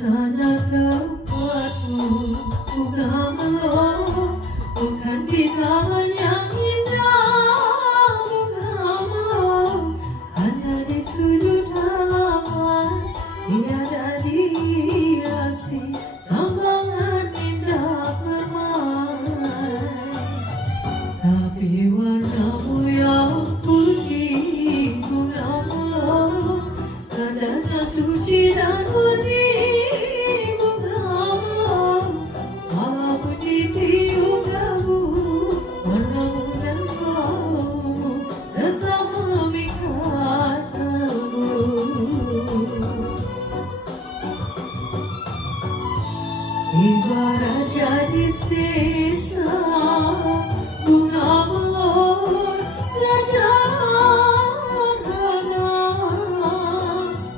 sana tempatmu, bunga melon bukan di taman yang indah. Bunga melon hanya di sudut halaman, tiada dihiasi tambangan indah permai. Tapi warnamu yang putih, bunga melon, tandanya suci dan murni. Bunga melon, walaupun ditiup dagu, warnamu dan baumu tetap memikat kalbu. Ibarat gadis desa, bunga melon sederhana,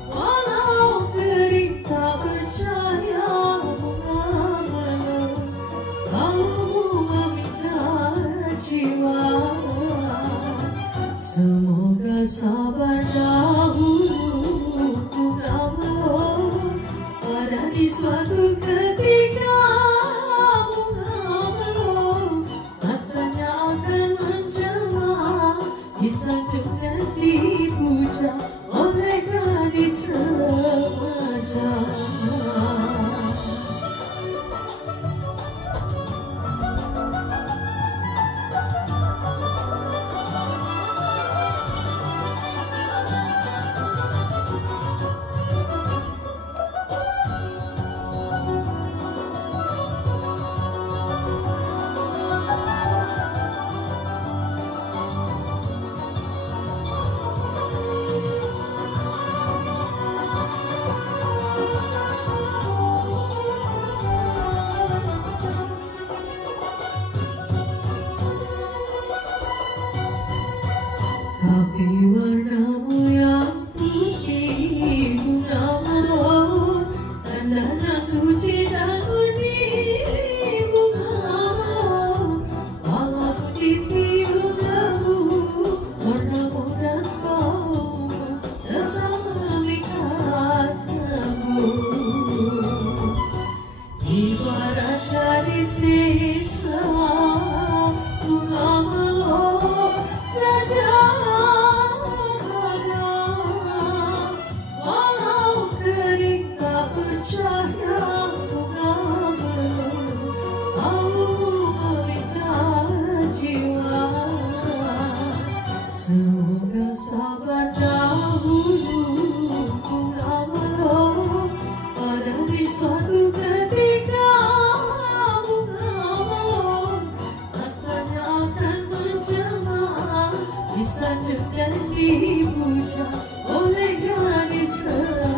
walau kering tak percaya. Bunga melon, baumu memikat jiwa. Semoga sabar dahulu, bunga melon, pada di suatu ketika. Bunga melon rasanya akan menjelma, disanjung dan dipuja oleh gadis remaja. Tapi warnamu yang putih, bunga melon, tandanya suci dan murni. Bunga melon, walaupun ditiup dagu, warnamu dan baumu tetap memikat kalbu. Ibarat gadis desa, bunga melon sederhana, walau kering tak percaya. Bunga melon, baumu memikat jiwa. Semoga sabar dahulu, bunga melon, pada di suatu ketika. Bunga melon rasanya akan menjelma, disanjung dan dipuja oleh gadis remaja.